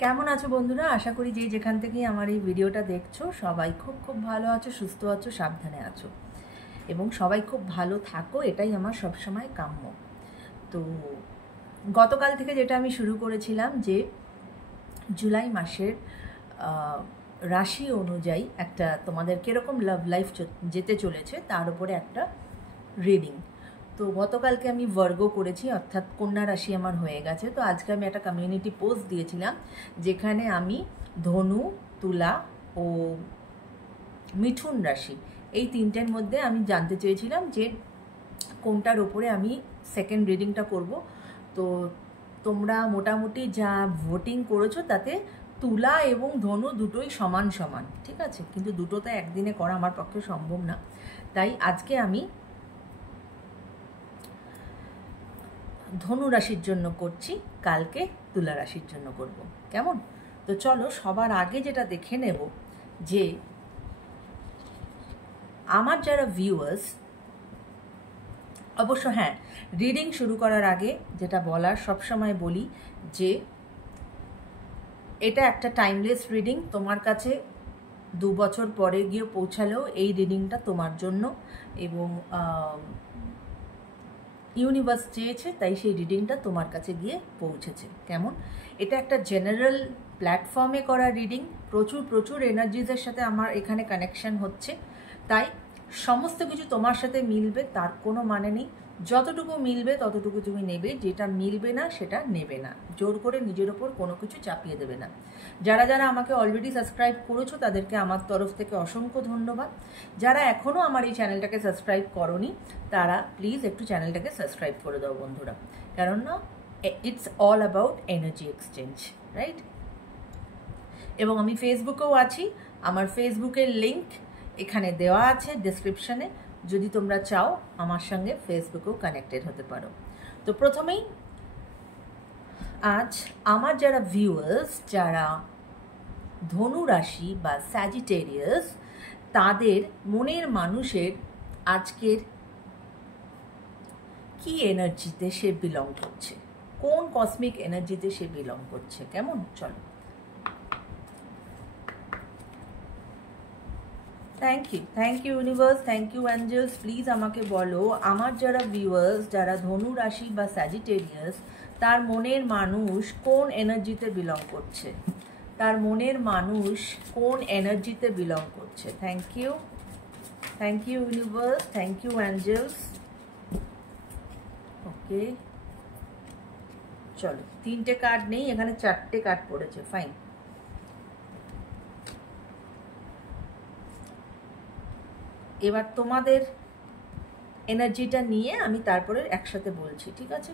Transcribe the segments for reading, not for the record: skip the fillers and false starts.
কেমন আছো বন্ধুরা? আশা করি যে যেখান থেকেই আমার এই ভিডিওটা দেখছো সবাই খুব খুব ভালো আছো, সুস্থ আছো, সাবধানে আছো এবং সবাই খুব ভালো থাকো, এটাই আমার সবসময় কাম্য। তো গতকাল থেকে যেটা আমি শুরু করেছিলাম যে জুলাই মাসের রাশি অনুযায়ী একটা তোমাদের কীরকম লাভ লাইফ যেতে চলেছে তার উপরে একটা রিডিং। তো গতকালকে আমি ভার্গ করেছি, অর্থাৎ কন্যা রাশি আমার হয়ে গেছে। তো আজকে আমি একটা কমিউনিটি পোস্ট দিয়েছিলাম যেখানে আমি ধনু, তুলা ও মিথুন রাশি এই তিনটের মধ্যে আমি জানতে চেয়েছিলাম যে কোনটার ওপরে আমি সেকেন্ড রিডিংটা করব। তো তোমরা মোটামুটি যা ভোটিং করেছো তাতে তুলা এবং ধনু দুটোই সমান সমান, ঠিক আছে? কিন্তু দুটোতে একদিনে করা আমার পক্ষে সম্ভব না, তাই আজকে আমি ধনু রাশির জন্য করছি, কালকে তুলা রাশির জন্য করব। কেমন? তো চলো সবার আগে যেটা দেখে নেব যে আমার যারা ভিউয়ার্স, অবশ্য হ্যাঁ, রিডিং শুরু করার আগে যেটা বলার সবসময় বলি যে এটা একটা টাইমলেস রিডিং। তোমার কাছে 2 বছর পরে গিয়ে পৌঁছালেও এই রিডিংটা তোমার জন্য, এবং ইউনিভার্স চেয়েছে তাই সেই রিডিংটা তোমার কাছে গিয়ে পৌঁছেছে। কেমন? এটা একটা জেনারেল প্ল্যাটফর্মে করা রিডিং। প্রচুর এনার্জিজের সাথে আমার এখানে কানেকশন হচ্ছে, তাই সমস্ত কিছু তোমার সাথে মিলবে তার কোনো মানে নেই। যতটুকু মিলবে ততটুকু তুমি নেবে, যেটা মিলবে না সেটা নেবে না। জোর করে নিজের ওপর কোনো কিছু চাপিয়ে দেবে না। যারা যারা আমাকে অলরেডি সাবস্ক্রাইব করেছো তাদেরকে আমার তরফ থেকে অসংখ্য ধন্যবাদ। যারা এখনও আমার এই চ্যানেলটাকে সাবস্ক্রাইব করোনি তারা প্লিজ একটু চ্যানেলটাকে সাবস্ক্রাইব করে দাও বন্ধুরা, কারণ না it's all about energy exchange, right? এবং আমি ফেসবুকেও আছি, আমার ফেসবুকের লিঙ্ক এখানে দেওয়া আছে ডেসক্রিপশনে, যদি তোমরা চাও আমার সঙ্গে ফেসবুকেও কানেক্টেড হতে পারো। তো প্রথমেই আজ আমার যারা ভিউয়ার্স, যারা ধনু রাশি বা স্যাজিটেরিয়াস, তাদের মনের মানুষের আজকের কি এনার্জিতে সে বিলং করছে, কোন কসমিক এনার্জিতে সে বিলং করছে। কেমন? চলো। Thank you universe, thank you angels. Please আমাকে বলো আমার যারা ভিউয়ার্স, যারা ধনু রাশি বা স্যাজিটেরিয়াস, তার মনের মানুষ কোন এনার্জিতে বিলং করছে, তার মনের মানুষ কোন এনার্জিতে বিলং করছে। Thank you universe, thank you angels. Okay, চলো। 3টে কার্ড নেই এখানে, 4টে কার্ড পড়েছে, ফাইন। এবার তোমাদের এনার্জিটা নিয়ে আমি তারপরে একসাথে বলছি, ঠিক আছে?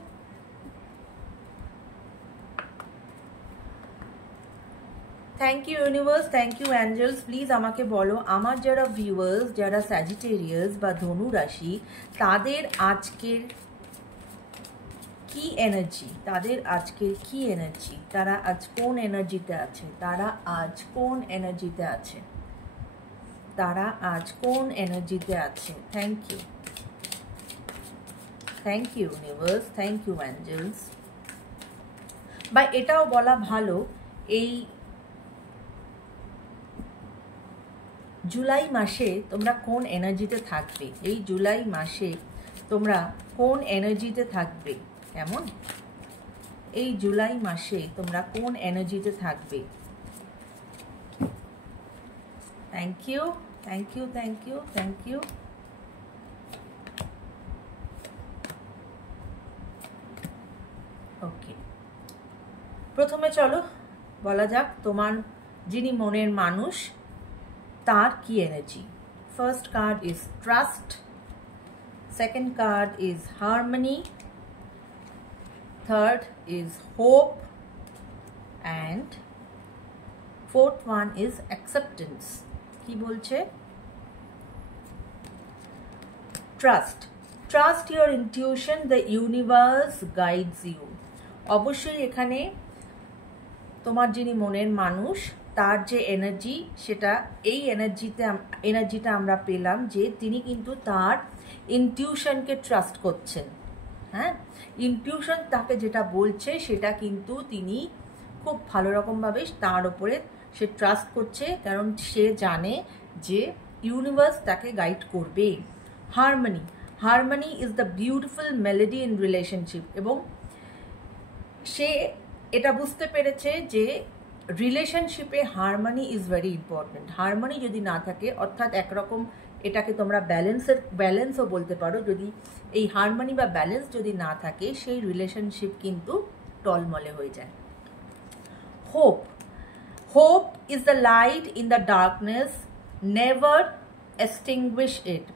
Thank you universe, thank you angels. Please আমাকে বলো আমার যারা ভিউয়ার্স, যারা স্যাজিটেরিয়াস বা ধনু রাশি, তাদের আজকের কি এনার্জি, তাদের আজকের কি এনার্জি, তারা আজ কোন এনার্জিতে আছে, তারা আজ কোন এনার্জিতে আছে, তারা আজ কোন এনার্জিতে আছে। Thank you universe, thank you angels. বা এটাও বলা ভালো, এই জুলাই মাসে তোমরা কোন এনার্জিতে থাকবে, এই জুলাই মাসে তোমরা কোন এনার্জিতে থাকবে। কেমন? এই জুলাই মাসে তোমরা কোন এনার্জিতে থাকবে। থ্যাংক ইউ ওকে, প্রথমে চলো বলা যাক তোমার যিনি মনের মানুষ তার কি energy. First card is trust, second card is harmony, third is hope, and fourth one is acceptance. কি বলছে? Trust your intuition, the universe guides you. অবশ্যই এখানে তোমার যিনি মনের মানুষ তার যে এনার্জি, সেটা এই এনার্জিটা আমরা পেলাম যে তিনি কিন্তু তার ইনটিউশনকে ট্রাস্ট করছেন। হ্যাঁ, ইনটিউশন তাকে যেটা বলছে সেটা কিন্তু তিনি খুব ভালো রকমভাবে তার ওপরে সে ট্রাস্ট করছে, কারণ সে জানে যে ইউনিভার্স তাকে গাইড করবে। Harmony, harmony is the beautiful melody in relationship, এবং সে এটা বুঝতে পেরেছে যে রিলেশনশিপে harmony is very important. Harmony যদি না থাকে, অর্থাৎ একরকম এটাকে তোমরা ব্যালেন্সও বলতে পারো, যদি এই হারমনি বা ব্যালেন্স যদি না থাকে সেই রিলেশনশিপ কিন্তু টলমলে হয়ে যায়। Hope, hope is the light in the darkness, never extinguish it.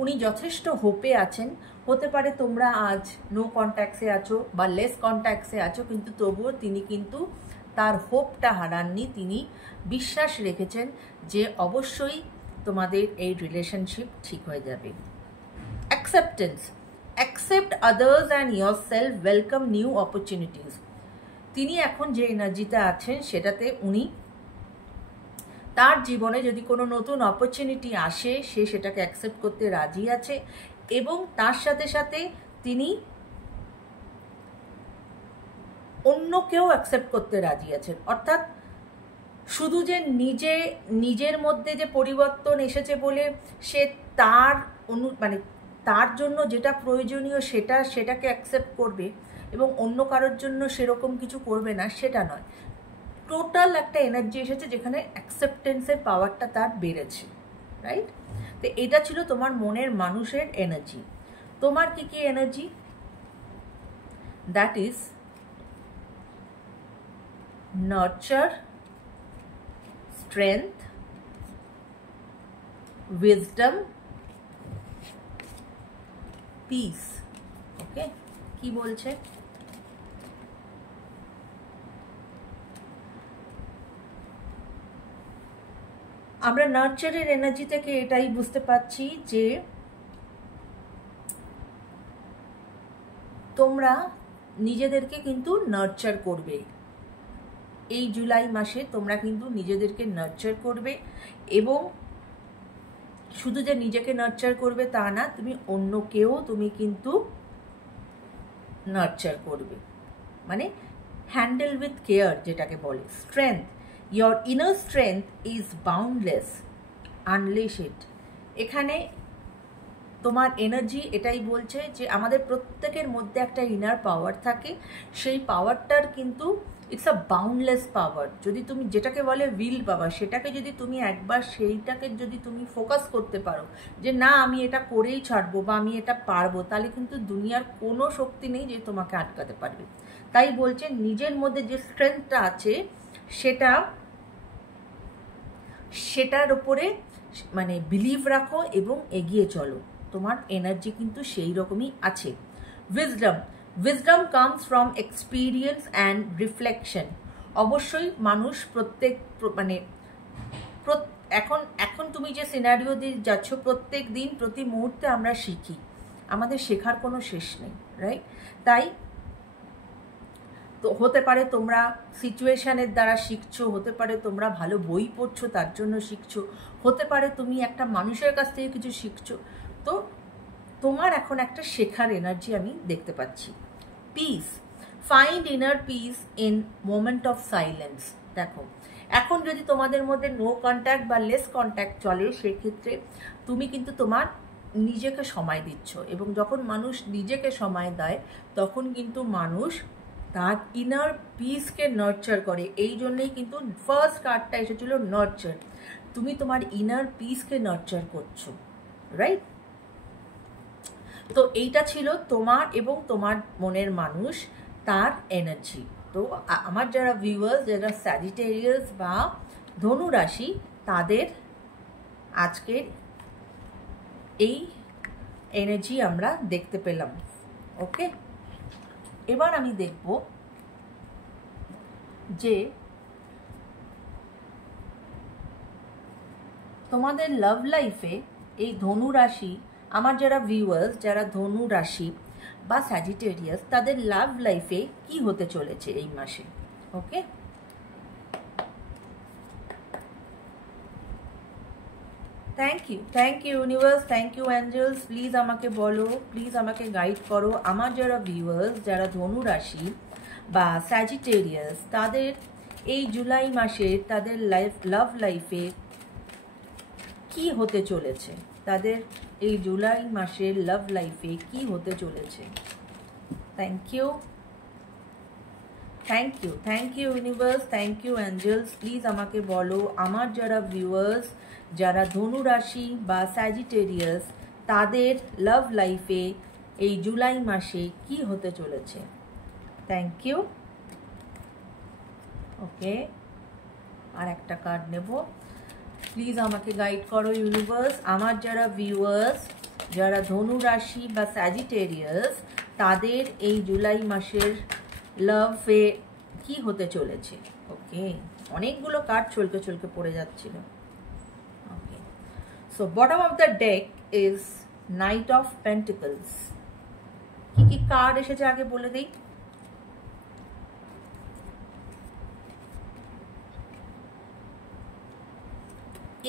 উনি যথেষ্ট হোপে আছেন। হতে পারে তোমরা আজ নো কন্ট্যাক্টসে আছো বা লেস কন্ট্যাক্টসে আছো, কিন্তু তবুও তিনি কিন্তু তার হোপটা হারাননি। তিনি বিশ্বাস রেখেছেন যে অবশ্যই তোমাদের এই রিলেশনশিপ ঠিক হয়ে যাবে। Acceptance, accept others and your self, welcome new opportunities. তিনি এখন যে এনার্জিতে আছেন সেটাতে উনি তার জীবনে যদি কোনো নতুন অপরচুনিটি আসে সে সেটাকে অ্যাকসেপ্ট করতে রাজি আছে, এবং তার সাথে সাথে তিনি অন্যকেও অ্যাকসেপ্ট করতে রাজি আছেন। অর্থাৎ শুধু যে নিজের মধ্যে যে পরিবর্তন এসেছে বলে সে তার তার জন্য যেটা প্রয়োজনীয় সেটাকে অ্যাকসেপ্ট করবে এবং অন্য কারোর জন্য সেরকম কিছু করবে না, সেটা নয়। টোটাল একটা এনার্জি এসেছে যেখানে অ্যাকসেপ্টেন্সের পাওয়ারটা তার বেড়েছে, রাইট? তো এটা ছিল তোমার মনের মানুষের এনার্জি। তোমার কি কি energy? That is nurture, strength, wisdom, peace. Okay, কি বলছে? আমরা নার্চারের এনার্জি থেকে এটাই বুঝতে পারছি যে তোমরা নিজেদেরকে কিন্তু নার্চার করবে। এই জুলাই মাসে তোমরা কিন্তু নিজেদেরকে নার্চার করবে, এবং শুধু যে নিজেকে নার্চার করবে তা না, তুমি অন্যকেও তুমি কিন্তু নার্চার করবে, মানে হ্যান্ডেল উইথ কেয়ার যেটাকে বলে। Strength, your inner strength is boundless, unleash it। এখানে তোমার এনার্জি এটাই বলছে যে আমাদের প্রত্যেকের মধ্যে একটা ইনার পাওয়ার থাকে, সেই পাওয়ারটার কিন্তু ইটস আ বাউন্ডলেস পাওয়ার। যদি তুমি যেটাকে বলে উইল পাওয়ার, সেটাকে যদি তুমি একবার সেইটাকে যদি তুমি ফোকাস করতে পারো যে না আমি এটা করেই ছাড়বো বা আমি এটা পারবো, তাহলে কিন্তু দুনিয়ার কোনো শক্তি নেই যে তোমাকে আটকাতে পারবে। তাই বলছে নিজের মধ্যে যে স্ট্রেংথটা আছে সেটার উপরে মানে বিলিভ রাখো এবং এগিয়ে চলো। তোমার এনার্জি কিন্তু সেই রকমই আছে। Wisdom, wisdom comes from experience and reflection. অবশ্যই মানুষ এখন তুমি যে সিনারিও দিয়ে যাচ্ছ, প্রত্যেক দিন প্রতি মুহূর্তে আমরা শিখি, আমাদের শেখার কোনো শেষ নেই, রাইট? তাই তো হতে পারে তোমরা সিচুয়েশনের দ্বারা শিখছো, হতে পারে তোমরা ভালো বই পড়ছো তার জন্য শিখছো, হতে পারে তুমি একটা মানুষের কাছ থেকে কিছু শিখছো। তো তোমার এখন একটা শেখার এনার্জি আমি দেখতে পাচ্ছি। Piece, find inner piece in moment of silence. দেখো এখন যদি তোমাদের মধ্যে নো কন্ট্যাক্ট বা লেস কন্ট্যাক্ট চলে, সেক্ষেত্রে তুমি কিন্তু তোমার নিজেকে সময় দিচ্ছ, এবং যখন মানুষ নিজেকে সময় দেয় তখন কিন্তু মানুষ তার ইনার পিসকে নার্চার করে। এই জন্যই কিন্তু ফার্স্ট কার্ডটা এসেছিল নার্চার। তুমি তোমার ইনার পিসকে নার্চার করছো, রাইট? তো এইটা ছিল তোমার এবং তোমার মনের মানুষ তার এনার্জি। তো আমার যারা ভিউয়ার্স, যারা স্যাজিটেরিয়াস বা ধনু রাশি, তাদের আজকের এই এনার্জি আমরা দেখতে পেলাম। ওকে, এবার আমি দেখব যে তোমাদের লাভ লাইফে এই ধনু রাশি, আমার যারা ভিউয়ার্স যারা ধনু রাশি বা স্যাজিটেরিয়াস, তাদের লাভ লাইফে কি হতে চলেছে এই মাসে। Okay, thank you universe, thank you angels. Please আমাকে বলো, প্লিজ আমাকে গাইড করো। আমার যারা ভিউয়ার্স যারা ধনু রাশি বা স্যাজিটেরিয়াস, তাদের এই জুলাই মাসে তাদের লাভ লাইফে কি হতে চলেছে, তাদের এই জুলাই মাসের লাভ লাইফে কি হতে চলেছে। Thank you, thank you, thank you universe, thank you angels. Please আমাকে বলো আমার যারা ভিউয়ার্স, যারা ধনু রাশি বা স্যাজিটেরিয়াস, তাদের লাভ লাইফে এই জুলাই মাসে কি হতে চলেছে। Thank you. ওকে, আর একটা কার্ড নেব। প্লিজ আমাকে গাইড করো ইউনিভার্স, আমার যারা ভিউয়ার্স, যারা ধনু রাশি বা স্যাজিটেরিয়াস, তাদের এই জুলাই মাসের লাভে কি হতে চলেছে। ওকে, অনেকগুলো কার্ড চলকে চলকে পড়ে যাচ্ছিল। Okay, so bottom of the deck is knight of pentacles. কি কি কার্ড এসেছে আগে বলে দিই।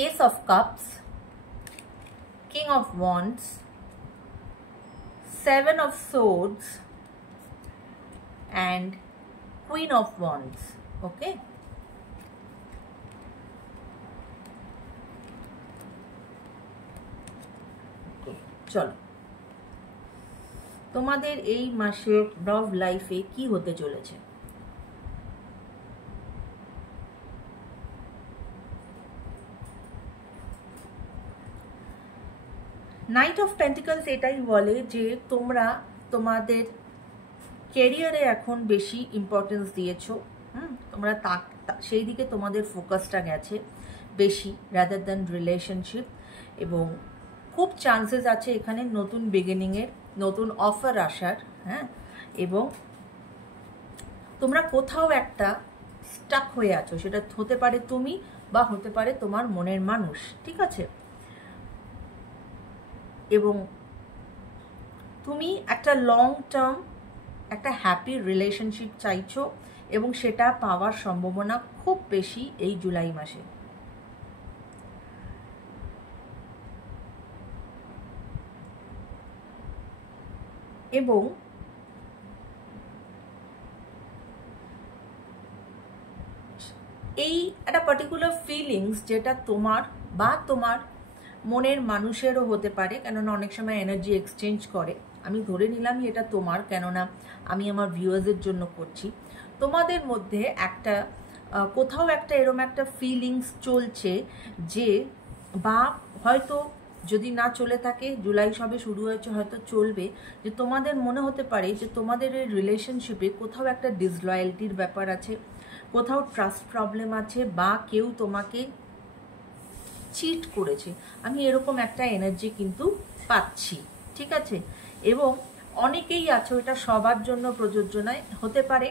Ace of Cups, King of Wands, Seven of Swords and Queen of Wands. Okay, চলো তোমাদের এই মাসের লাভ লাইফে কি হতে চলেছে। নাইট অফ পেন্টিকলস এটাই বলে যে তোমরা তোমাদের ক্যারিয়ারে এখন বেশি ইম্পর্টেন্স দিয়েছো, তোমরা সেই দিকে তোমাদের ফোকাসটা গেছে বেশি রাদার দ্যান রিলেশনশিপ, এবং খুব চান্সেস আছে এখানে নতুন বিগিনিংয়ের, নতুন অফার আসার। হ্যাঁ, এবং তোমরা কোথাও একটা স্টাক হয়ে আছো, সেটা হতে পারে তুমি বা হতে পারে তোমার মনের মানুষ, ঠিক আছে। এবং তুমি একটা লং টার্ম একটা হ্যাপি রিলেশনশিপ চাইছো, এবং সেটা পাওয়ার সম্ভাবনা খুব বেশি এই জুলাই মাসে। এবং এই একটা পার্টিকুলার ফিলিংস যেটা তোমার বা তোমার মনের মানুষেরও হতে পারে, কেননা অনেক সময় এনার্জি এক্সচেঞ্জ করে। আমি ধরে নিলামই এটা তোমার, কেননা আমি আমার ভিউয়ার্সের জন্য করছি। তোমাদের মধ্যে একটা কোথাও একটা এরম একটা ফিলিংস চলছে যে, বা হয়তো যদি না চলে থাকে, জুলাই সবে শুরু হয়েছে, হয়তো চলবে, যে তোমাদের মনে হতে পারে যে তোমাদের এই রিলেশনশিপে কোথাও একটা ডিসলয়ালিটির ব্যাপার আছে, কোথাও ট্রাস্ট প্রবলেম আছে, বা কেউ তোমাকে চিট করেছে। আমি এরকম একটা এনার্জি কিন্তু পাচ্ছি, ঠিক আছে। এবং অনেকেই আছো, এটা সবার জন্য প্রযোজ্য নয়, হতে পারে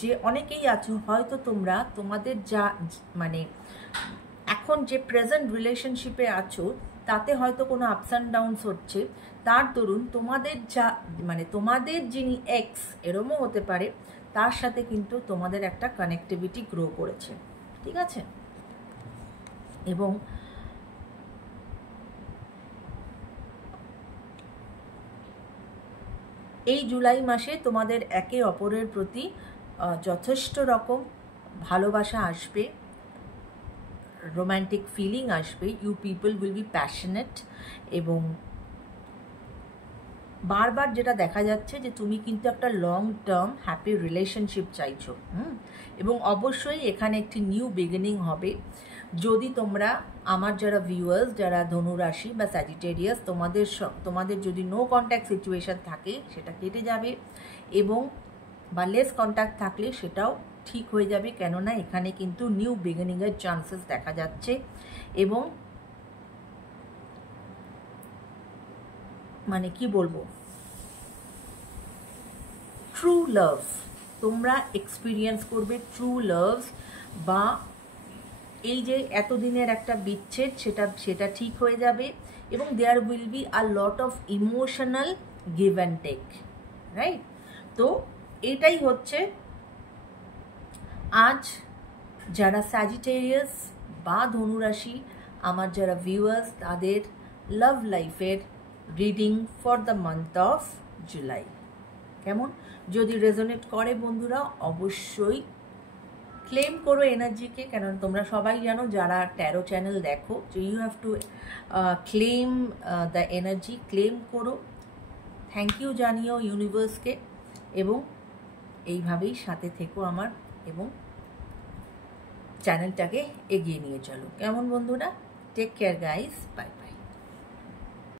যে অনেকেই আছো হয়তো তোমরা তোমাদের যা মানে এখন যে প্রেজেন্ট রিলেশনশিপে আছো তাতে হয়তো কোনো আপস অ্যান্ড ডাউনস হচ্ছে, তার দরুন তোমাদের যা মানে তোমাদের যিনি এক্স এরমও হতে পারে, তার সাথে কিন্তু তোমাদের একটা কানেক্টিভিটি গ্রো করেছে, ঠিক আছে। এবং এই জুলাই মাসে তোমাদের একে অপরের প্রতি যথেষ্ট রকম ভালোবাসা আসবে, রোম্যান্টিক ফিলিং আসবে। You people will be passionate, এবং বারবার যেটা দেখা যাচ্ছে যে তুমি কিন্তু একটা লং টার্ম হ্যাপি রিলেশনশিপ চাইছো। এবং অবশ্যই এখানে একটি নিউ বিগিনিং হবে। যদি তোমরা আমার যারা ভিউয়ার্স, যারা ধনু রাশি বা স্যাজিটেরিয়াস, তোমাদের যদি নো কন্ট্যাক্ট সিচুয়েশান থাকে সেটা কেটে যাবে, এবং বা লেস কন্ট্যাক্ট থাকলে সেটাও ঠিক হয়ে যাবে, কেননা এখানে কিন্তু নিউ বিগিনিংয়ের চান্সেস দেখা যাচ্ছে। এবং মানে কি বলবো, ট্রু লাভ তোমরা এক্সপিরিয়েন্স করবে, ট্রু লাভ, বা এই যে এতদিনের একটা বিচ্ছেদ সেটা ঠিক হয়ে যাবে, এবং there will be a lot of emotional give and take, right. তো এটাই হচ্ছে আজ যারা স্যাজিটেরিয়াস বা ধনুরাশি, আমার যারা ভিউয়ার্স, তাদের লাভ লাইফের reading for the month of July. কেমন? যদি রেজোনেট করে বন্ধুরা অবশ্যই ক্লেম করো এনার্জিকে, কেন তোমরা সবাই জানো যারা ট্যারো চ্যানেল দেখো যে you have to claim the energy. Claim করো, থ্যাংক ইউ জানিও ইউনিভার্সকে, এবং এইভাবেই সাথে থেকো আমার, এবং চ্যানেলটাকে এগিয়ে নিয়ে চলো। কেমন বন্ধুরা? Take care guys, by.